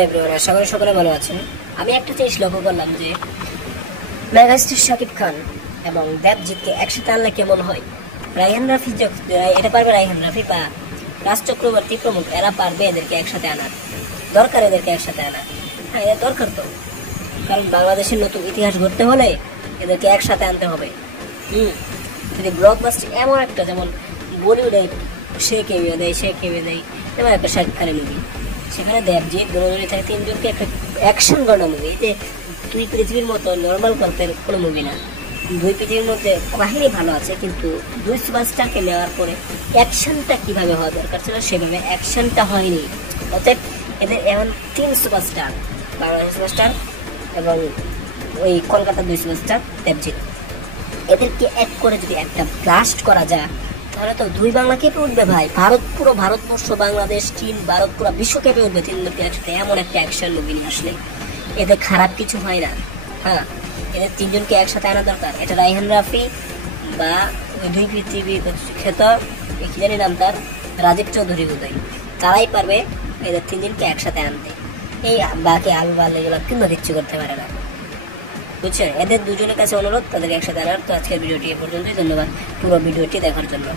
Everyone, আশা করি সকলে ভালো আছেন। আমি একটা জিনিস লক্ষ্য করলাম যে মেগাস্টার শাকিব খান এবং দেবজিৎকে একসাথে আনলে কেমন হয়। রায়হান রাফি এটা পারবে, রায়হান রাফি বা রাজ চক্রবর্তী প্রমুখ এরা পারবে এদেরকে একসাথে আনার। দরকার এদেরকে একসাথে আনা, হ্যাঁ এদের দরকার তো, কারণ বাংলাদেশের নতুন ইতিহাস গড়তে হলে এদেরকে একসাথে আনতে হবে। যদি ব্লকবাস্টার এমন একটা, যেমন বলিউডে সে কেমিও দেয় এমন একটা শাকিব খানের মুভি, সেখানে দেবজিৎ দুজনে থাকে, তিনজনকে একটা অ্যাকশন করা মুভি। যে দুই পৃথিবীর মতো নর্মাল গল্পের কোনো মুভি না, দুই পৃথিবীর মধ্যে কাহিনী ভালো আছে, কিন্তু দুই সুপারস্টারকে নেওয়ার পরে অ্যাকশনটা কিভাবে হওয়া দরকার ছিল সেভাবে অ্যাকশনটা হয়নি। অর্থাৎ এদের এমন তিন সুপারস্টার, বাংলাদেশ সুপারস্টার এবং ওই কলকাতার দুই সুপারস্টার দেবজিৎ, এদেরকে এক করে যদি একটা ব্লাস্ট করা যায় তাহলে তো দুই বাংলা কেঁপে উঠবে ভাই। পুরো ভারতবর্ষ, বাংলাদেশ, চীন, ভারত, পুরো বিশ্ব কেঁপে উঠবে তিনজনকে একসাথে এমন একটা অ্যাকশন মুভি নিয়ে আসলে। এদের খারাপ কিছু হয় না। হ্যাঁ, এদের তিনজনকে একসাথে আনা দরকার। এটা রায়হান রাফি বা ওই দুই পৃথিবী খ্যাত কি জানি নাম তার, রাজীব চৌধুরী বোধহয়, তারাই পারবে এদের তিনজনকে একসাথে আনতে। এই বাকি আলবাল এগুলো কিন্তু কিচ্ছু করতে পারে না, বুঝছেন। এদের দুজনের কাছে অনুরোধ তাদেরকে একসাথে আনার। তো আজকের ভিডিওটি এ পর্যন্তই, ধন্যবাদ পুরো ভিডিওটি দেখার জন্য।